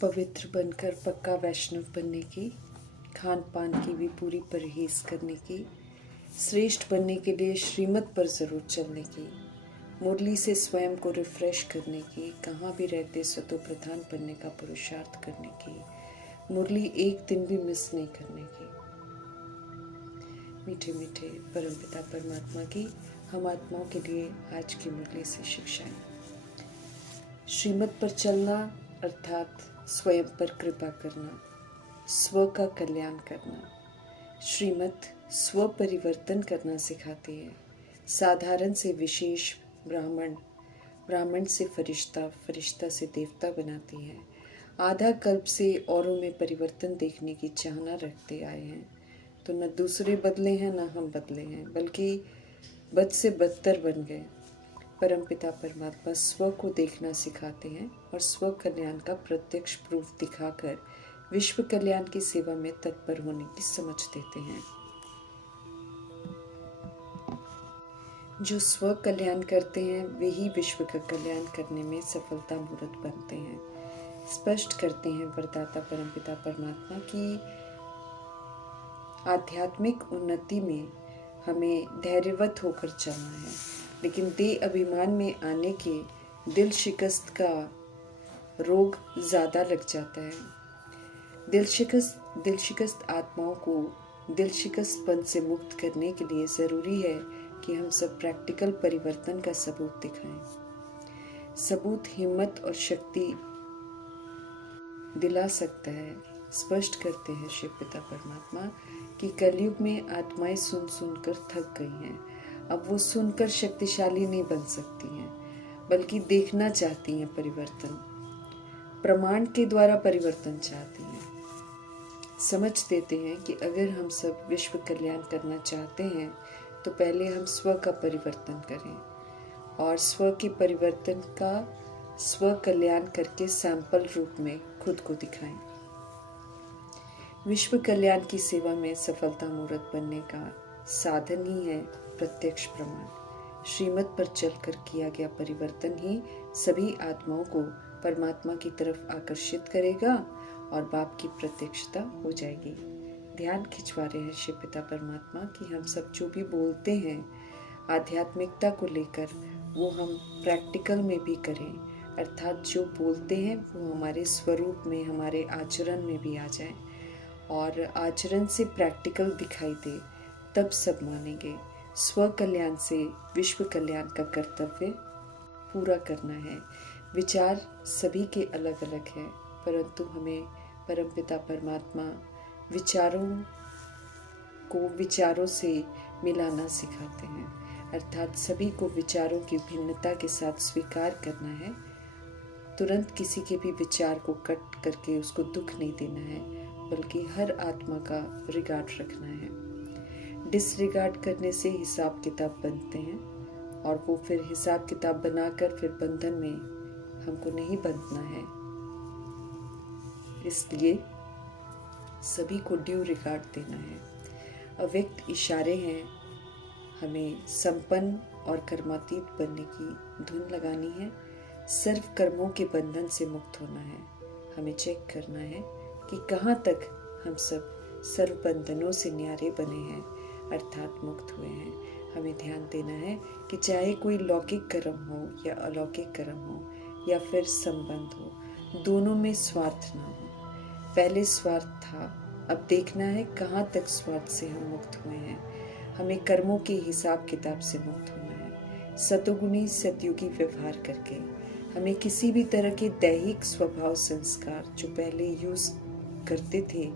पवित्र बनकर पक्का वैष्णव बनने की, खान पान की भी पूरी परहेज करने की, श्रेष्ठ बनने के लिए श्रीमत पर ज़रूर चलने की, मुरली से स्वयं को रिफ्रेश करने की, कहाँ भी रहते सतो प्रधान बनने का पुरुषार्थ करने की, मुरली एक दिन भी मिस नहीं करने की। मीठे मीठे परमपिता परमात्मा की हम आत्माओं के लिए आज की मुरली से शिक्षाएं। श्रीमत पर चलना अर्थात स्वयं पर कृपा करना, स्व का कल्याण करना। श्रीमत स्व परिवर्तन करना सिखाती है। साधारण से विशेष ब्राह्मण, ब्राह्मण से फरिश्ता, फरिश्ता से देवता बनाती है। आधा कल्प से औरों में परिवर्तन देखने की चाहना रखते आए हैं, तो न दूसरे बदले हैं न हम बदले हैं, बल्कि बद से बदतर बन गए। परमपिता परमात्मा स्व को देखना सिखाते हैं और स्व कल्याण का प्रत्यक्ष प्रूफ दिखाकर विश्व कल्याण की सेवा में तत्पर होने की समझ देते हैं। जो स्व कल्याण करते हैं वे ही विश्व का कल्याण करने में सफलता मूर्त बनते हैं। स्पष्ट करते हैं वरदाता परमपिता परमात्मा की आध्यात्मिक उन्नति में हमें धैर्यवत होकर चलना है, लेकिन देह अभिमान में आने के दिल शिकस्त का रोग ज़्यादा लग जाता है। दिल शिकस्त आत्माओं को दिल शिकस्तपन से मुक्त करने के लिए ज़रूरी है कि हम सब प्रैक्टिकल परिवर्तन का सबूत दिखाएं। सबूत हिम्मत और शक्ति दिला सकता है। स्पष्ट करते हैं शिव पिता परमात्मा कि कलयुग में आत्माएं सुन सुनकर थक गई हैं। अब वो सुनकर शक्तिशाली नहीं बन सकती हैं, बल्कि देखना चाहती हैं परिवर्तन। प्रमाण के द्वारा परिवर्तन चाहती हैं। समझ देते हैं कि अगर हम सब विश्व कल्याण करना चाहते हैं तो पहले हम स्व का परिवर्तन करें और स्व के परिवर्तन का स्व कल्याण करके सैंपल रूप में खुद को दिखाएं। विश्व कल्याण की सेवा में सफलता मूर्त बनने का साधन ही है प्रत्यक्ष प्रमाण। श्रीमत पर चलकर किया गया परिवर्तन ही सभी आत्माओं को परमात्मा की तरफ आकर्षित करेगा और बाप की प्रत्यक्षता हो जाएगी। ध्यान खिंचवा रहे हैं शिव पिता परमात्मा कि हम सब जो भी बोलते हैं आध्यात्मिकता को लेकर वो हम प्रैक्टिकल में भी करें, अर्थात जो बोलते हैं वो हमारे स्वरूप में, हमारे आचरण में भी आ जाए और आचरण से प्रैक्टिकल दिखाई दे, तब सब मानेंगे। स्व कल्याण से विश्व कल्याण का कर्तव्य पूरा करना है। विचार सभी के अलग अलग हैं, परंतु हमें परमपिता परमात्मा विचारों को विचारों से मिलाना सिखाते हैं, अर्थात सभी को विचारों की भिन्नता के साथ स्वीकार करना है। तुरंत किसी के भी विचार को कट करके उसको दुख नहीं देना है, बल्कि हर आत्मा का रिगार्ड रखना है। डिसरिगार्ड करने से हिसाब किताब बनते हैं और वो फिर हिसाब किताब बनाकर फिर बंधन में हमको नहीं बंधना है। इसलिए सभी को ड्यू रिगार्ड देना है। अव्यक्त इशारे हैं, हमें संपन्न और कर्मातीत बनने की धुन लगानी है। सर्व कर्मों के बंधन से मुक्त होना है। हमें चेक करना है कि कहाँ तक हम सब सर्व बंधनों से न्यारे बने हैं, अर्थात मुक्त हुए हैं। हमें ध्यान देना है कि चाहे कोई लौकिक कर्म हो या अलौकिक कर्म हो या फिर संबंध हो, दोनों में स्वार्थ ना हो। पहले स्वार्थ था, अब देखना है कहाँ तक स्वार्थ से हम मुक्त हुए हैं। हमें कर्मों के हिसाब किताब से मुक्त होना है, सतोगुणी सतयुगी व्यवहार करके। हमें किसी भी तरह के दैहिक स्वभाव संस्कार जो पहले यूज करते थे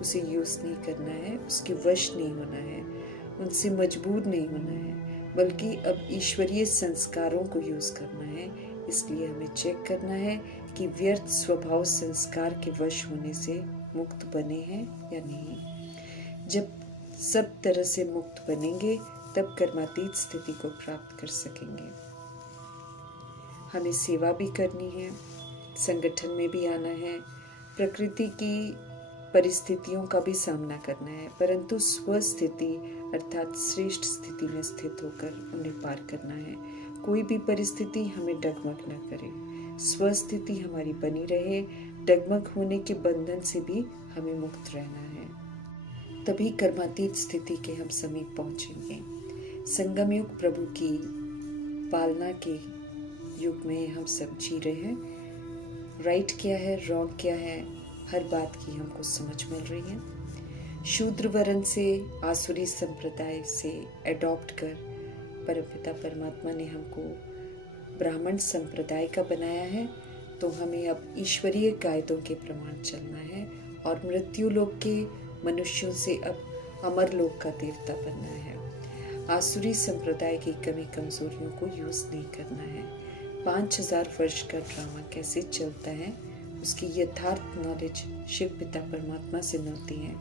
उसे यूज नहीं करना है, उसके वश नहीं होना है, उनसे मजबूर नहीं होना है, बल्कि अब ईश्वरीय संस्कारों को यूज करना है। इसलिए हमें चेक करना है कि व्यर्थ स्वभाव संस्कार के वश होने से मुक्त बने हैं या नहीं। जब सब तरह से मुक्त बनेंगे तब कर्मातीत स्थिति को प्राप्त कर सकेंगे। हमें सेवा भी करनी है, संगठन में भी आना है, प्रकृति की परिस्थितियों का भी सामना करना है, परंतु स्वस्थिति अर्थात श्रेष्ठ स्थिति में स्थित होकर उन्हें पार करना है। कोई भी परिस्थिति हमें डगमग न करे। स्वस्थिति हमारी बनी रहे, डगमग होने के बंधन से भी हमें मुक्त रहना है। तभी कर्मातीत स्थिति के हम समीप पहुंचेंगे। संगम युग प्रभु की पालना के युग में हम सब जी रहे हैं। राइट क्या है, रॉन्ग क्या है, हर बात की हमको समझ मिल रही है। शूद्र वर्ण से, आसुरी संप्रदाय से एडॉप्ट कर परमपिता परमात्मा ने हमको ब्राह्मण संप्रदाय का बनाया है। तो हमें अब ईश्वरीय कायदों के प्रमाण चलना है और मृत्यु लोक के मनुष्यों से अब अमर लोक का देवता बनना है। आसुरी संप्रदाय की कमी कमजोरियों को यूज नहीं करना है। 5000 वर्ष का ड्रामा कैसे चलता है उसकी यथार्थ नॉलेज शिव पिता परमात्मा से मिलती है।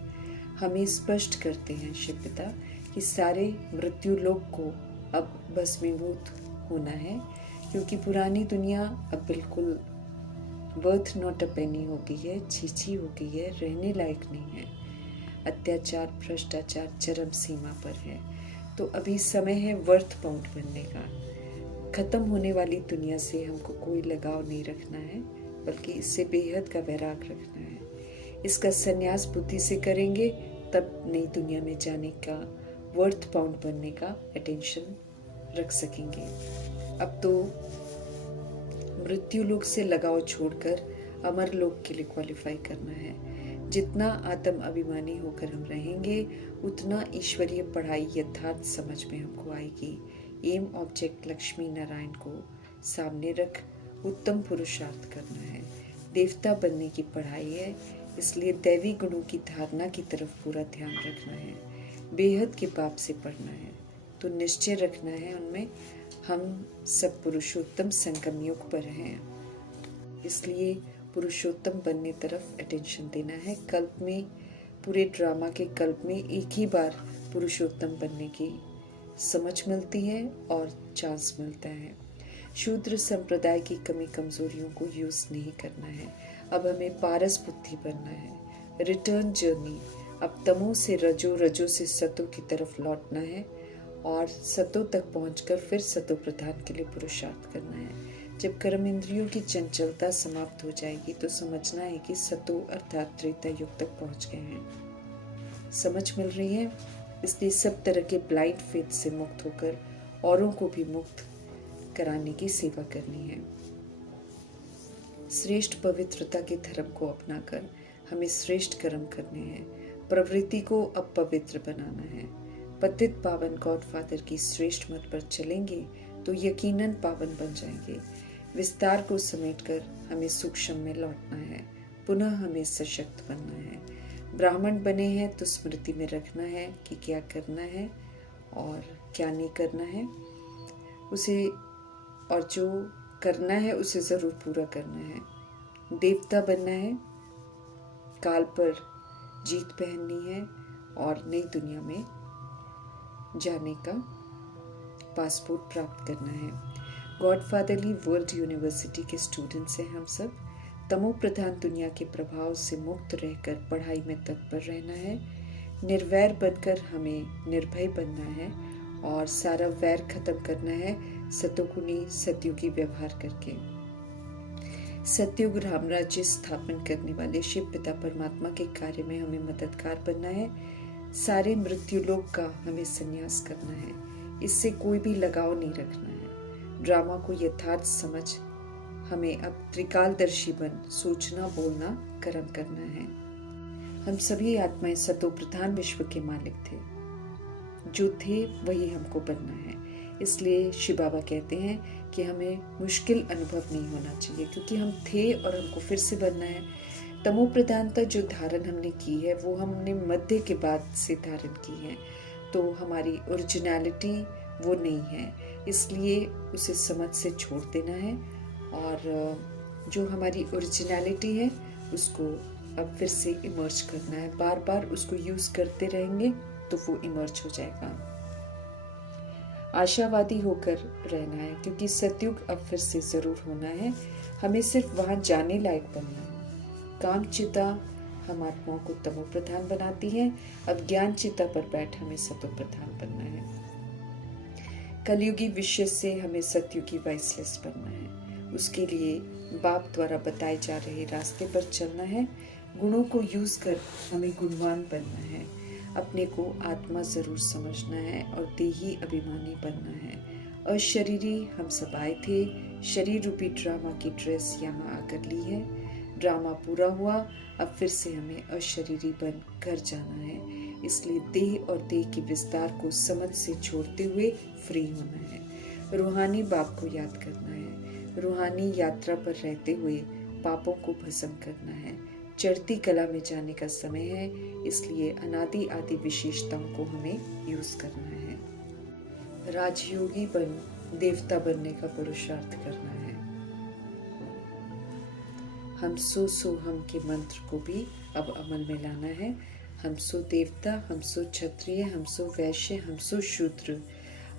हमें स्पष्ट करते हैं शिव पिता कि सारे मृत्यु लोक को अब भस्मीभूत होना है, क्योंकि पुरानी दुनिया अब बिल्कुल वर्थ नॉट अ पेनी हो गई है, छीछी हो गई है, रहने लायक नहीं है। अत्याचार, भ्रष्टाचार चरम सीमा पर है। तो अभी समय है वर्थ पाउंड बनने का। खत्म होने वाली दुनिया से हमको कोई लगाव नहीं रखना है, बल्कि इससे बेहद का वैराग रखना है। इसका संन्यास बुद्धि से करेंगे तब नई दुनिया में जाने का, वर्थ पाउंड बनने का अटेंशन रख सकेंगे। अब तो मृत्यु लोक से लगाव छोड़कर अमर लोक के लिए क्वालिफाई करना है। जितना आत्म अभिमानी होकर हम रहेंगे उतना ईश्वरीय पढ़ाई यथार्थ समझ में हमको आएगी। एम ऑब्जेक्ट लक्ष्मी नारायण को सामने रख उत्तम पुरुषार्थ करना है। देवता बनने की पढ़ाई है, इसलिए दैवी गुणों की धारणा की तरफ पूरा ध्यान रखना है। बेहद के पाप से पढ़ना है, तो निश्चय रखना है उनमें हम सब पुरुषोत्तम संगम युग पर हैं। इसलिए पुरुषोत्तम बनने तरफ अटेंशन देना है। कल्प में, पूरे ड्रामा के कल्प में एक ही बार पुरुषोत्तम बनने की समझ मिलती है और चांस मिलता है। शूद्र संप्रदाय की कमी कमजोरियों को यूज नहीं करना है। अब हमें पारस बुद्धि बनना है। रिटर्न जर्नी, अब तमो से रजो, रजो से सतो की तरफ लौटना है और सतो तक पहुंचकर फिर सतो प्रधान के लिए पुरुषार्थ करना है। जब कर्म इंद्रियों की चंचलता समाप्त हो जाएगी तो समझना है कि सतो अर्थात त्रेता युग तक पहुंच गए हैं। समझ मिल रही है? इसलिए सब तरह के ब्लाइंड फेथ से मुक्त होकर औरों को भी मुक्त कराने की सेवा करनी है। श्रेष्ठ पवित्रता के धर्म को अपनाकर हमें श्रेष्ठ कर्म करने हैं। प्रवृत्ति को अब पवित्र बनाना है। पतित पावन गॉडफादर की श्रेष्ठ मत पर चलेंगे तो यकीनन पावन बन जाएंगे। विस्तार को समेटकर हमें सूक्ष्म में लौटना है। पुनः हमें सशक्त बनना है। ब्राह्मण बने हैं तो स्मृति में रखना है कि क्या करना है और क्या नहीं करना है उसे, और जो करना है उसे जरूर पूरा करना है। देवता बनना है, काल पर जीत पहननी है और नई दुनिया में जाने का पासपोर्ट प्राप्त करना है। गॉडफादरली वर्ल्ड यूनिवर्सिटी के स्टूडेंट्स हैं हम सब। तमो प्रधान दुनिया के प्रभाव से मुक्त रहकर पढ़ाई में तत्पर रहना है। निर्वैर बनकर हमें निर्भय बनना है और सारा वैर खत्म करना है सतोगुणी सतयुगी व्यवहार करके। सतयुग रामराज्य स्थापन करने वाले शिव पिता परमात्मा के कार्य में हमें मददगार बनना है। सारे मृत्यु लोक का हमें संन्यास करना है। इससे कोई भी लगाव नहीं रखना है। ड्रामा को यथार्थ समझ हमें अब त्रिकालदर्शी बन सोचना, बोलना, कर्म करना है। हम सभी आत्माएं सतो प्रधान विश्व के मालिक थे, जो थे वही हमको बनना है। इसलिए शिव बाबा कहते हैं कि हमें मुश्किल अनुभव नहीं होना चाहिए, क्योंकि हम थे और हमको फिर से बनना है। तमो प्रधानता जो धारण हमने की है वो हमने मध्य के बाद से धारण की है, तो हमारी ओरिजिनलिटी वो नहीं है। इसलिए उसे समझ से छोड़ देना है और जो हमारी ओरिजिनलिटी है उसको अब फिर से इमर्ज करना है। बार बार उसको यूज करते रहेंगे तो वो इमर्ज हो जाएगा। आशावादी होकर रहना है, क्योंकि सतयुग अब फिर से जरूर होना है। हमें सिर्फ वहां जाने लायक बनना है। काम चिता हम आत्माओं को तमो प्रधान बनाती है। अब ज्ञान चिता पर बैठ हमें सतो प्रधान बनना है। कलयुगी विषय से हमें सतयुगी वाइसलेस बनना है। उसके लिए बाप द्वारा बताए जा रहे रास्ते पर चलना है। गुणों को यूज कर हमें गुणवान बनना है। अपने को आत्मा जरूर समझना है और देही अभिमानी बनना है। अशरीरी हम सब आए थे, शरीर रूपी ड्रामा की ड्रेस यहाँ आकर ली है। ड्रामा पूरा हुआ, अब फिर से हमें अशरीरी बन घर जाना है। इसलिए देह और देह के विस्तार को समझ से छोड़ते हुए फ्री होना है। रूहानी बाप को याद करना है। रूहानी यात्रा पर रहते हुए पापों को भस्म करना है। चढ़ती कला में जाने का समय है, इसलिए अनादि आदि विशेषताओं को हमें यूज करना है। राजयोगी बन देवता बनने का पुरुषार्थ करना है। हम सो हम के मंत्र को भी अब अमल में लाना है। हम सो देवता, हम सो क्षत्रिय, हम सो वैश्य, हम सो शूद्र।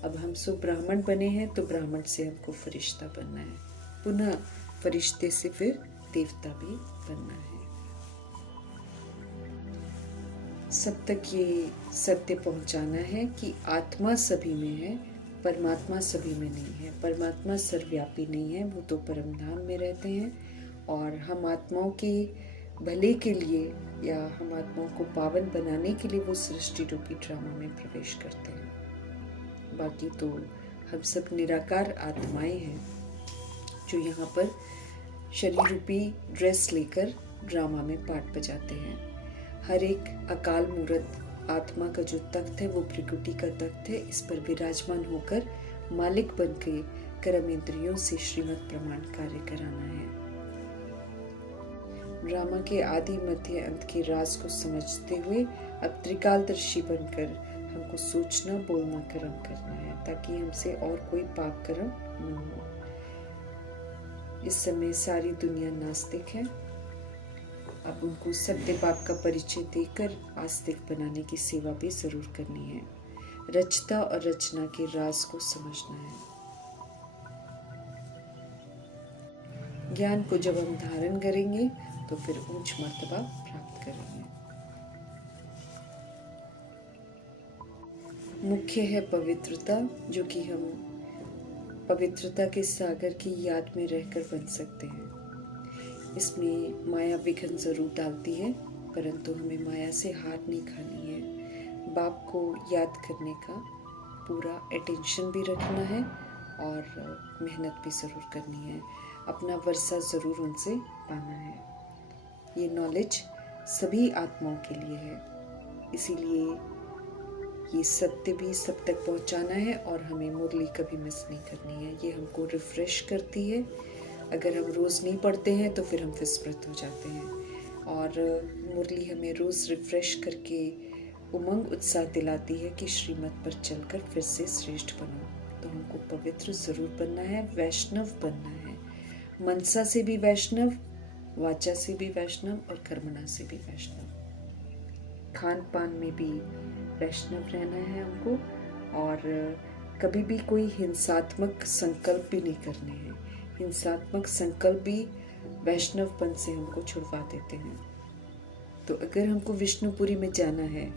अब हम सो ब्राह्मण बने हैं तो ब्राह्मण से हमको फरिश्ता बनना है। पुनः फरिश्ते से फिर देवता भी बनना है। सब तक ये सत्य पहुंचाना है कि आत्मा सभी में है, परमात्मा सभी में नहीं है। परमात्मा सर्वव्यापी नहीं है, वो तो परम धाम में रहते हैं और हम आत्माओं के भले के लिए या हम आत्माओं को पावन बनाने के लिए वो सृष्टि रूपी ड्रामा में प्रवेश करते हैं। बाकी तो हम सब निराकार आत्माएं हैं जो यहाँ पर शरीर रूपी ड्रेस लेकर ड्रामा में पार्ट बजाते हैं। हर एक अकाल मूर्त आत्मा का जो तख्त है वो प्रकृति का तख्त है। इस पर विराजमान होकर मालिक बन के कर्म इंद्रियों से श्रीमद् प्रमाण कार्य कराना है। ड्रामा के आदि मध्य अंत के राज को समझते हुए अब त्रिकालदर्शी बनकर हमको सोचना बोलना कर्म करना है ताकि हमसे और कोई पाप कर्म न हो। इस समय सारी दुनिया नास्तिक है। अब उनको सत्य बाप का परिचय देकर आस्तिक बनाने की सेवा भी जरूर करनी है। रचता और रचना के राज को समझना है। ज्ञान को जब हम धारण करेंगे तो फिर उच्च मर्तबा प्राप्त करेंगे। मुख्य है पवित्रता, जो कि हम पवित्रता के सागर की याद में रहकर बन सकते हैं। इसमें माया विघ्न जरूर डालती है, परंतु हमें माया से हार नहीं खानी है। बाप को याद करने का पूरा अटेंशन भी रखना है और मेहनत भी ज़रूर करनी है। अपना वर्षा ज़रूर उनसे पाना है। ये नॉलेज सभी आत्माओं के लिए है, इसीलिए ये सत्य भी सब तक पहुंचाना है और हमें मुरली कभी मिस नहीं करनी है। ये हमको रिफ्रेश करती है। अगर हम रोज़ नहीं पढ़ते हैं तो फिर हम विस्मृत हो जाते हैं और मुरली हमें रोज़ रिफ्रेश करके उमंग उत्साह दिलाती है कि श्रीमत पर चलकर फिर से श्रेष्ठ बनो। तो हमको पवित्र ज़रूर बनना है, वैष्णव बनना है। मनसा से भी वैष्णव, वाचा से भी वैष्णव और कर्मणा से भी वैष्णव। खान पान में भी वैष्णव रहना है हमको और कभी भी कोई हिंसात्मक संकल्प भी नहीं करने हैं। हिंसात्मक संकल्प भी वैष्णवपन से हमको छुड़वा देते हैं। तो अगर हमको विष्णुपुरी में जाना है,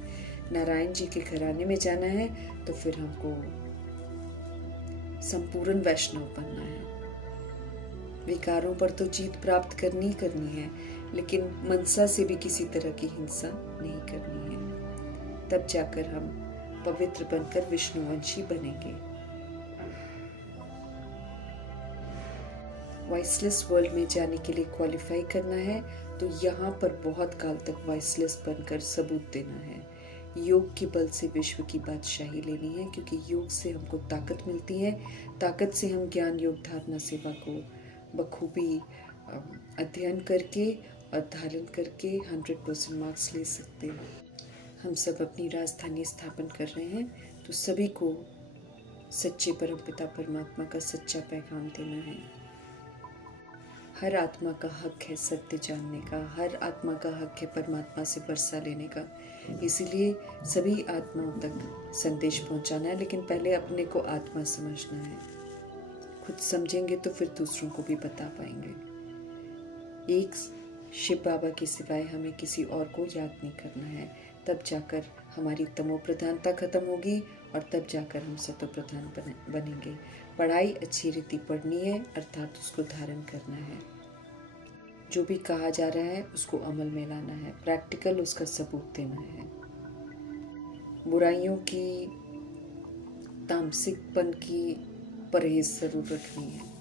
नारायण जी के घराने में जाना है, तो फिर हमको संपूर्ण वैष्णव बनना है। विकारों पर तो जीत प्राप्त करनी ही करनी है, लेकिन मनसा से भी किसी तरह की हिंसा नहीं करनी है। तब जाकर हम पवित्र बनकर विष्णुवंशी बनेंगे। वॉइसलेस वर्ल्ड में जाने के लिए क्वालिफाई करना है, तो यहाँ पर बहुत काल तक वॉइसलेस बनकर सबूत देना है। योग के बल से विश्व की बादशाही लेनी है, क्योंकि योग से हमको ताकत मिलती है। ताकत से हम ज्ञान योग धारणा सेवा को बखूबी अध्ययन करके और धारण करके 100% मार्क्स ले सकते हैं। हम सब अपनी राजधानी स्थापन कर रहे हैं, तो सभी को सच्चे परमपिता परमात्मा का सच्चा पैगाम देना है। हर आत्मा का हक है सत्य जानने का, हर आत्मा का हक है परमात्मा से वर्षा लेने का। इसीलिए सभी आत्माओं तक संदेश पहुंचाना है, लेकिन पहले अपने को आत्मा समझना है। खुद समझेंगे तो फिर दूसरों को भी बता पाएंगे। एक शिव बाबा के सिवाय हमें किसी और को याद नहीं करना है। तब जाकर हमारी तमो प्रधानता खत्म होगी और तब जाकर हम सतो प्रधान बनेंगे। पढ़ाई अच्छी रीति पढ़नी है, अर्थात उसको धारण करना है। जो भी कहा जा रहा है उसको अमल में लाना है, प्रैक्टिकल उसका सबूत देना है। बुराइयों की, तामसिकपन की परहेज जरूर रखनी है।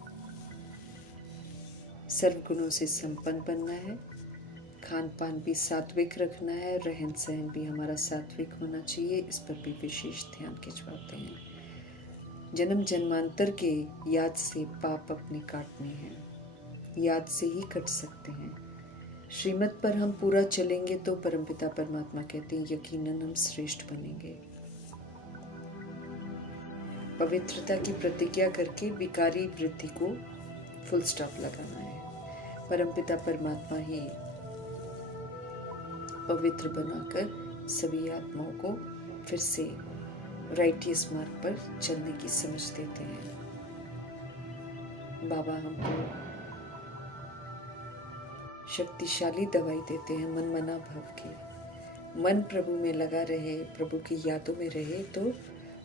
सर्वगुणों से संपन्न बनना है, खान पान भी सात्विक रखना है, रहन सहन भी हमारा सात्विक होना चाहिए, इस पर भी विशेष ध्यान खिंचवाते हैं। जन्म जन्मांतर के याद से पाप अपने काटने हैं, याद से ही कट सकते हैं। श्रीमत पर हम पूरा चलेंगे तो परमपिता परमात्मा कहते हैं यकीनन हम श्रेष्ठ बनेंगे। पवित्रता की प्रतिज्ञा करके विकारी वृत्ति को फुल स्टॉप लगाना है। परमपिता परमात्मा ही पवित्र बनाकर सभी आत्माओं को फिर से राइटियस मार्ग पर चलने की समझ देते हैं। बाबा हमको शक्तिशाली दवाई देते हैं मन मना भाव की। मन प्रभु में लगा रहे, प्रभु की यादों में रहे तो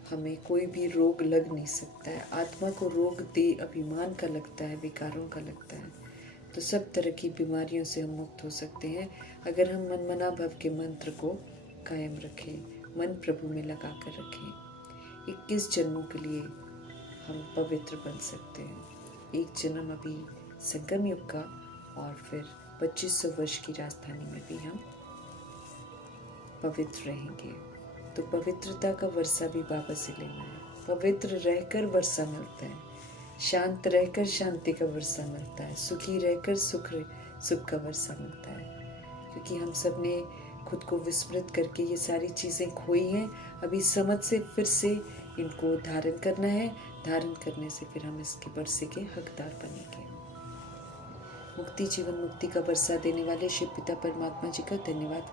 हमें कोई भी रोग लग नहीं सकता है। आत्मा को रोग दे अभिमान का लगता है, विकारों का लगता है, तो सब तरह की बीमारियों से हम मुक्त हो सकते हैं अगर हम मन मना भव के मंत्र को कायम रखें, मन प्रभु में लगा कर रखें। 21 जन्मों के लिए हम पवित्र बन सकते हैं। एक जन्म अभी संगम युग का और फिर 2500 वर्ष की राजधानी में भी हम पवित्र रहेंगे। तो पवित्रता का वर्षा भी बाबा से लेना है। पवित्र रहकर वर्षा मिलता है, शांत रहकर शांति का वर्षा मिलता है, सुखी रहकर सुख का वर्षा मिलता है। क्योंकि हम सब ने खुद को विस्मृत करके ये सारी चीज़ें खोई हैं। अभी समझ से फिर से इनको धारण करना है। धारण करने से फिर हम इसके वर्षे के हकदार बनेंगे। मुक्ति जीवन मुक्ति का वर्षा देने वाले शिव पिता परमात्मा जी का धन्यवाद।